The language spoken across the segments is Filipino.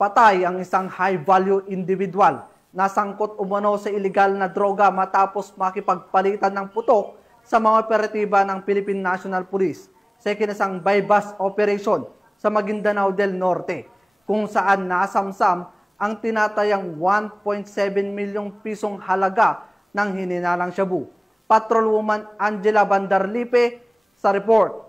patay ang isang high-value individual na sangkot umano sa iligal na droga matapos makipagpalitan ng putok sa mga operatiba ng Philippine National Police sa ikinasang bypass operation sa Maguindanao del Norte, kung saan nasamsam ang tinatayang 1.7 milyong pisong halaga ng hininalang shabu. Patrolwoman Angela Bandarlipe sa report.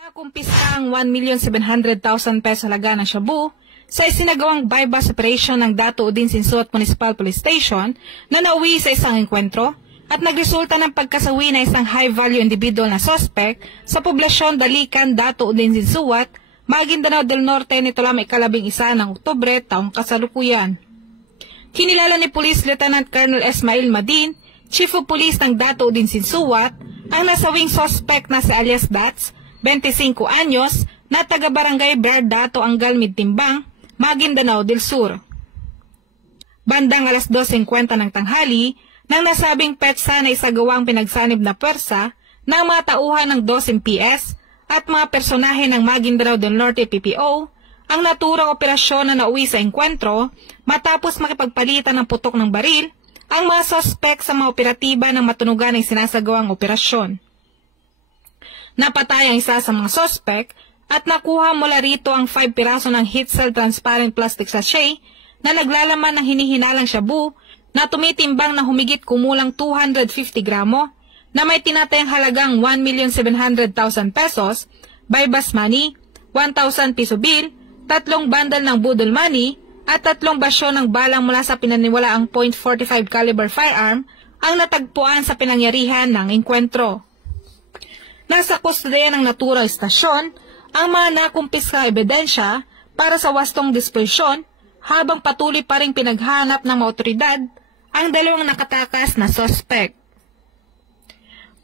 Nakumpiska ang 1,700,000 peso halaga ng shabu sa isinagawang bypass operation ng Dato Udin Sinsuat Municipal Police Station na nauwi sa isang engkwentro at nagresulta ng pagkasawi ng isang high-value individual na suspect sa poblasyon Balikan, Dato Udin Sinsuat, Maguindanao del Norte nito lamang 11 ng Oktubre taong kasalukuyan. Kinilala ni Police Lieutenant Colonel Esmail Madin, Chief of Police ng Dato Udin Sinsuat, ang nasawing suspect na si alias Dats, 25 anyos, na taga-barangay Berdato Angal Midtimbang, Maguindanao del Sur. Bandang alas 2:50 ng tanghali, nang nasabing petsa na isagawang pinagsanib na pwersa ng mga tauhan ng 12 MPS at mga personahe ng Maguindanao del Norte PPO, ang naturang operasyon na nauwi sa engkwentro matapos makipagpalitan ng putok ng baril ang mga suspect sa mga operatiba ng matunugan ng sinasagawang operasyon. Napatay ang isa sa mga suspect at nakuha mula rito ang 5 piraso ng heat cell transparent plastic sachet na naglalaman ng hinihinalang shabu na tumitimbang na humigit kumulang 250 gramo na may tinatayang halagang 1,700,000 pesos, bypass money, 1,000 piso bill, 3 bundle ng budol money at 3 basyo ng balang mula sa pinaniwalaang .45 caliber firearm ang natagpuan sa pinangyarihan ng engkwentro. Nasa kustodiya ng natural istasyon ang mga nakumpiskang ebidensya para sa wastong disposisyon habang patuloy pa ring pinaghanap ng mga otoridad ang 2 nakatakas na suspect.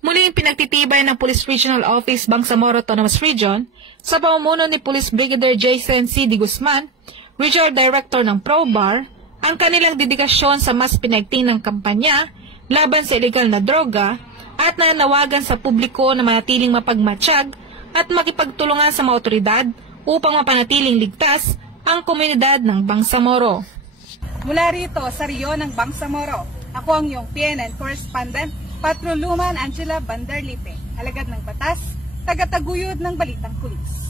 Muling pinagtitibay ng Police Regional Office Bangsamoro Autonomous Region sa pamumuno ni Police Brigadier Jason C. D. Guzman, Regional Director ng ProBar, ang kanilang dedikasyon sa mas pinagtinang kampanya laban sa illegal na droga at nanawagan sa publiko na manatiling mapagmatsyag at makipagtulungan sa mga otoridad upang mapanatiling ligtas ang komunidad ng Bangsamoro. Mula rito sa Rio ng Bangsamoro, ako ang iyong PNN correspondent, Patrolwoman Angela Bandarlipe, alagad ng batas, tagataguyod ng Balitang Pulis.